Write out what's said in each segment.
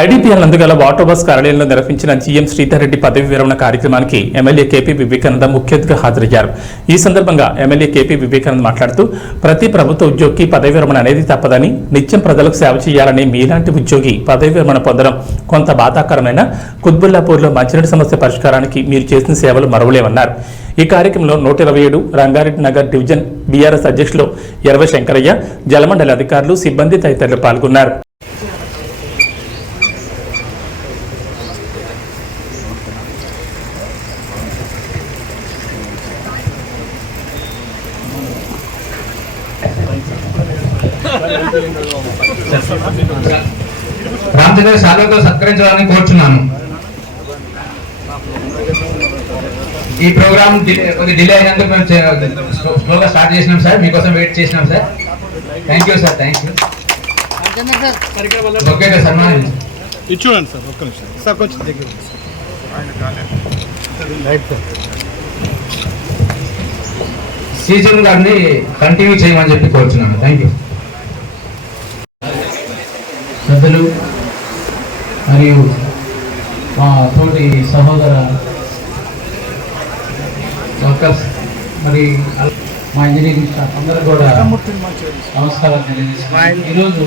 IDPL నందుగల water bus కార్యాలయంలో నిర్వహించిన GM Sridhar Reddy పదవి విరమణ కార్యక్రమానికి ఎమ్మెల్యే కేపీ వివేకానంద ముఖ్య అతిథిగా హాజరయ్యారు. ఈ సందర్భంగా ఎమ్మెల్యే కేపీ వివేకానంద మాట్లాడుతూ ప్రతి ప్రభుత్వ ఉద్యోగికి పదవి విరమణ అనేది తప్పదని నిత్యం ప్రజలకు సేవ చేయాలని మీలాంటి ఉద్యోగి పదవి విరమణ పొందడం కొంత బాధాకరమైన కుత్బుల్లాపూర్లో మంచినీటి సమస్య పరిష్కారానికి మీరు చేసిన సేవలు మరవలేమన్నారు. ఈ కార్యక్రమంలో నూట ఇరవై ఏడు రంగారెడ్డి నగర్ డివిజన్ బీఆర్ఎస్ అధ్యక్షులు ఎర్వ శంకరయ్య జలమండలి అధికారులు సిబ్బంది తదితరులు పాల్గొన్నారు. రామచంద్ర శాలువతో సత్కరించాలని కోరుచున్నాను. ఈ ప్రోగ్రామ్ కొద్ది డిలే అయినందుకు మేము స్లోగా స్టార్ట్ చేసినాం సార్. మీకోసం వెయిట్ చేసినాం sir. Thank you sir thank you. Okay sir సన్మానం. ఇది చూడండి సార్ ఒక్క నిమిషం. సార్ కొంచెం దగ్గర సీజన్ గారిని కంటిన్యూ చేయమని చెప్పి కోరుచున్నాను. Thank you. పెద్దలు మరియు మా తోటి సహోదర వర్కర్స్ మరి మా ఇంజనీరింగ్ స్టాఫ్ అందరూ కూడా నమస్కారం తెలియజేస్తున్నాను ఈరోజు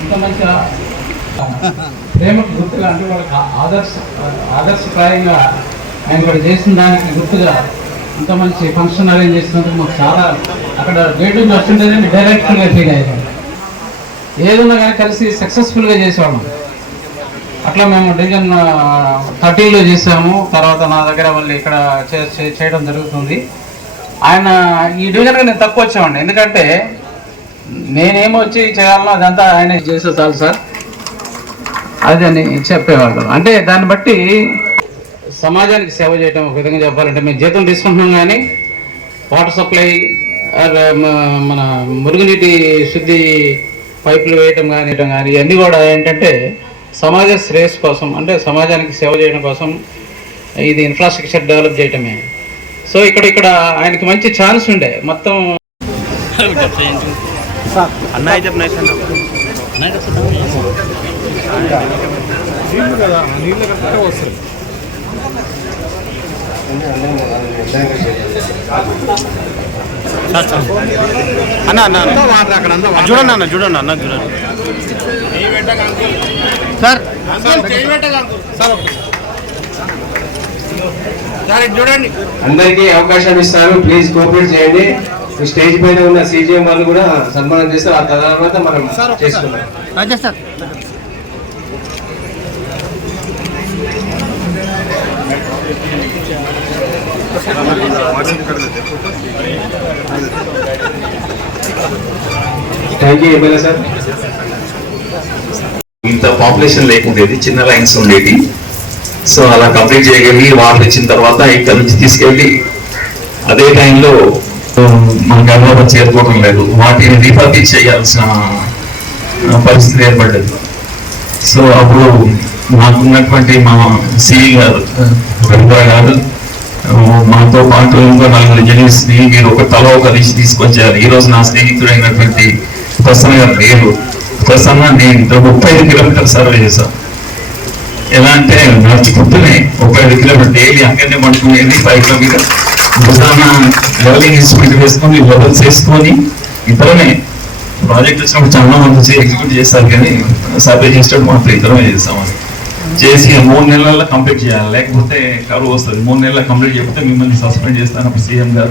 ఇంత మంచి ప్రేమకు గుర్తుగా అంటే వాళ్ళకి ఆదర్శ ఆదర్శప్రాయంగా ఆయన కూడా చేసిన దానికి గుర్తుగా ఇంత మంచి ఫంక్షన్ అరేంజ్ చేసినందుకు మాకు చాలా అక్కడ రేటు నుంచి డైరెక్ట్గా ఫీల్ అయ్యారు ఏదున్నా కానీ కలిసి సక్సెస్ఫుల్గా చేసేవాళ్ళం. అట్లా మేము డివిజన్ థర్టీలో చేసాము. తర్వాత నా దగ్గర మళ్ళీ ఇక్కడ చే- చేయడం జరుగుతుంది. ఆయన ఈ డివిజన్గా నేను తక్కువ వచ్చామండి ఎందుకంటే నేనేమో వచ్చి చేయాలనో అదంతా ఆయన చేసే చాలు సార్. అదని చెప్పేవాళ్ళు. అంటే దాన్ని బట్టి సమాజానికి సేవ చేయడం ఒక విధంగా చెప్పాలంటే మేము జీతం తీసుకుంటున్నాం కానీ వాటర్ సప్లై మన మురుగునీటి శుద్ధి పైపులు వేయటం కానీ ఇవ్వడం కానీ ఇవన్నీ కూడా ఏంటంటే సమాజ శ్రేయస్ కోసం అంటే సమాజానికి సేవ చేయడం కోసం ఇది ఇన్ఫ్రాస్ట్రక్చర్ డెవలప్ చేయటమే. సో ఇక్కడ ఇక్కడ ఆయనకి మంచి ఛాన్స్ ఉండే. మొత్తం నీళ్ళు కదా అన్న అన్న అన్న. చూడండి అన్న చూడండి అన్న చూడండి. సార్ అందరికీ అవకాశం ఇస్తారు. ప్లీజ్ కోఆపరేట్ చేయండి. స్టేజ్ పైన ఉన్న సీజీఎం వాళ్ళు కూడా సన్మానం చేస్తారు. ఆ తర్వాత మనం సార్. ఇంత పాపులేషన్ లేకుండేది చిన్న లైన్స్ ఉండేది సో అలా కంప్లీట్ చేయగలిగి వాళ్ళు ఇచ్చిన తర్వాత ఇక్కడ నుంచి తీసుకెళ్ళి అదే టైంలో మన గవర్నమెంట్ చేరుకోవడం లేదు. వాటిని రీపతి చేయాల్సిన పరిస్థితి ఏర్పడ్డది. సో అప్పుడు మాకున్నటువంటి మా సిఈ గారు గారు మాతో పాటు ఇంకో నలుగురు ఇంజనీర్స్ని మీరు ఒక తల ఒక దిశ తీసుకొచ్చారు. ఈ రోజు నా స్నేహితుడు అయినటువంటి ప్రసన్న గారు పేరు ప్రసన్న నేను ముప్పై ఐదు కిలోమీటర్ సర్వే చేశాను. ఎలా అంటే నడుచుకుంటూనే ముప్పై ఐదు కిలోమీటర్ డైలీ అక్కడనే పడుకునేది five kilometre Prasanna levelling instrument వేసుకొని లెవెల్స్ వేసుకొని ఇద్దరమే ప్రాజెక్ట్ వచ్చినప్పుడు చాలా మంది వచ్చి ఎగ్జిక్యూట్ చేస్తారు కానీ సర్వే చేసేటప్పుడు మాత్రం ఇద్దరమే చేస్తామని చేసి మూడు నెలల్లో కంప్లీట్ చేయాలి. లేకపోతే కరువు వస్తుంది. మూడు నెలల్లో కంప్లీట్ చెప్తే మిమ్మల్ని సస్పెండ్ చేస్తాను అప్పుడు సీఎం గారు